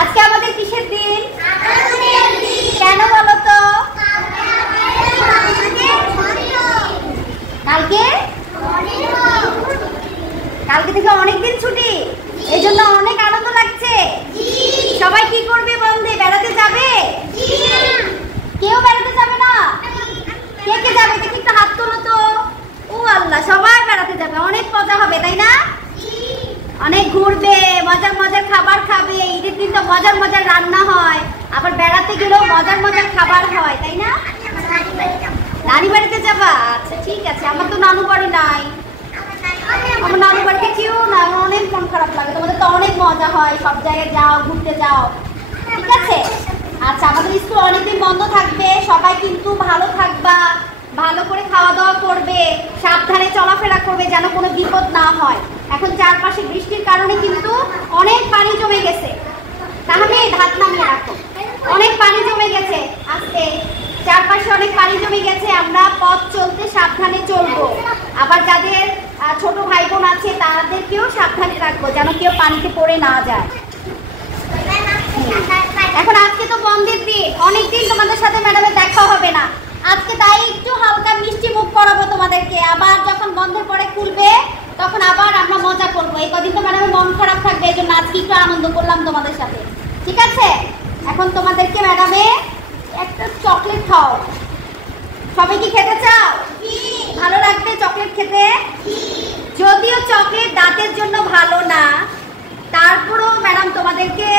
আজকে আমাদের কিসের দিন? কেন বলো তো? কালকে কালকে থেকে অনেকদিন ছুটি, এই জন্য অনেক আনন্দ লাগছে। সবাই কি করবে বন্ধে? বেড়াতে যাবে? কেউ বেড়াতে যাবে না? কে কে যাবে দেখি একটু হাত তোলো তো। ও আল্লাহ, সবাই বেড়াতে যাবে, অনেক মজা হবে তাই না? অনেক ঘুরবে, মজার মজার খাবার খাবে। ঈদের দিন তো মজার মজার রান্না হয়, আবার বেড়াতে গেলেও মজার মজার খাবার হয় তাই না? নানি বাড়িতে যাবা? আচ্ছা ঠিক আছে। আমার তো নানু বাড়ি নাই, আমার নানু বাড়িতে কেউ না, আমার অনেক মন খারাপ লাগে। তোমাদের তো অনেক মজা হয়, সব জায়গায় যাও, ঘুরতে যাও, ঠিক আছে? আচ্ছা, আমাদের স্কুল অনেকদিন বন্ধ থাকবে, সবাই কিন্তু ভালো থাকবা, ভালো করে খাওয়া দাওয়া করবে, সাবধানে চলাফেরা করবে যেন কোনো বিপদ না হয়। এখন চারপাশে বৃষ্টির কারণে কিন্তু অনেক পানি জমে গেছে, তাহলে হাত নামিয়ে রাখো। অনেক পানি জমে গেছে, আজকে চারপাশে অনেক পানি জমে গেছে। আমরা পথ চলতে সাবধানে চলবো, আবার যাদের ছোট ভাই বোন আছে তাদেরকেও সাবধানে রাখবো যেন কেউ পানিতে পড়ে না যায়। এখন আজকে তো বন্ধের দিন, অনেকদিন তোমাদের সাথে ম্যাডামের দেখা হবে না, আজকে তাই একটু হালকা মিষ্টি মুখ করাবো তোমাদেরকে। আবার যখন বন্ধের পরে খুলবে তখন আবার আমরা মজা করবো। এই কদিন তো ম্যাডামের মন খারাপ থাকবে, এই জন্য আজকে একটু আনন্দ করলাম তোমাদের সাথে, ঠিক আছে? এখন তোমাদেরকে ম্যাডামে একটা চকলেট খাও। সবাই কি খেতে চাও? ভালো লাগবে চকলেট খেতে? যদিও চকলেট দাঁতের জন্য ভালো না, তারপরেও ম্যাডাম তোমাদেরকে